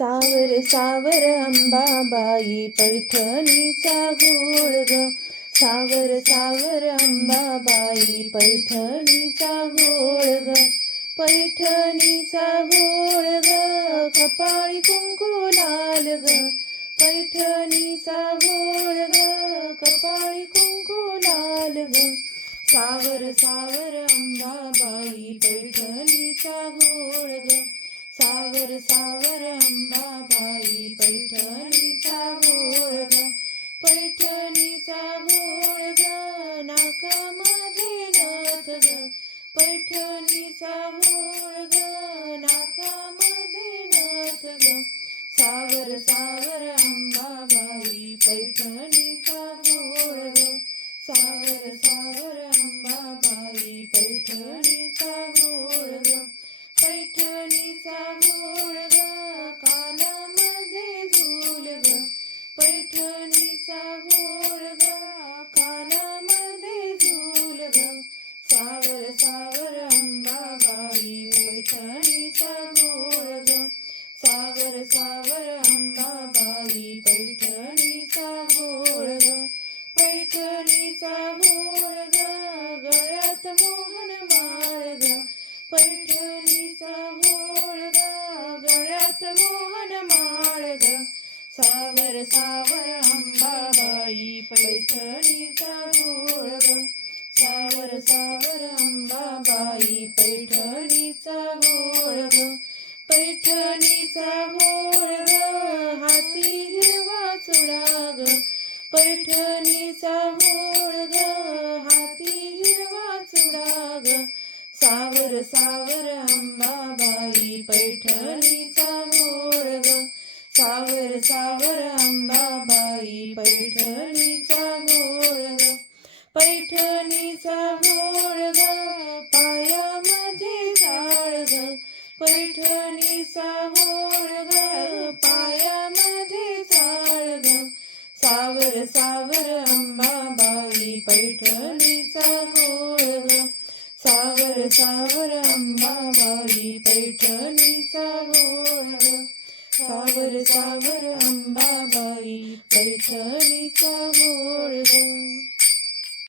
सावर सावर अंबाबाई पैठणीचा घोळ ग, सावर सावर अंबाबाई पैठणीचा घोळ ग, पैठणीचा घोळ ग, कपाळी कुंकू लाल ग, पैठणीचा घोळ ग, कपाळी कुंकू लाल ग, सावर सावर अंबाबाई पैठणीचा घोळ ग, सावर सावर अंबाबाई पैठणीचा घोळ ग, पैठणीचा घोळ ग, नाकामध्ये नथ ग, पैठणीचा घोळ ग, नाकामध्ये नथ ग, सावर सावर अंबाबाई पैठणीचा घोळ ग, सावर सावर अंबाबाई पैठणीचा घोळ ग, पैठणीचा घोळ ग, कानामध्ये झूल ग, पैठणीचा घोळ ग, कानामध्ये झूल ग, सावर सावर अंबाबाई पैठणीचा घोळ ग, सावर सावर अंबाबाई पैठणीचा घोळ ग, पैठणीचा घोळ ग, गळ्यात मोहन माळ ग, पैठणीचा घोळ ग, गळ्यात मोहन माळ ग, सावर सावर अंबाबाई पैठणीचा घोळ ग, सावर सावर अंबाबाई पैठणीचा घोळ ग, पैठणीचा घोळ ग, हाती हिरवा चुडा ग, पैठणीचा घोळ ग, हाती हिरवा चुडा ग, सावर सावर अंबाबाई पैठणीचा घोळ ग, सावर सावर अंबाबाई पैठणीचा घोळ ग, पैठणीचा घोळ ग, पायामध्ये जाळ ग, पैठणीचा घोळ ग, पायामध्ये जाळ ग, सावर सावर अंबाबाई पैठणीचा घोळ ग, सावर सावर अंबाबाई पैठणीचा घोळ ग, सावर सावर अंबाबाई पैठणीचा घोळ ग.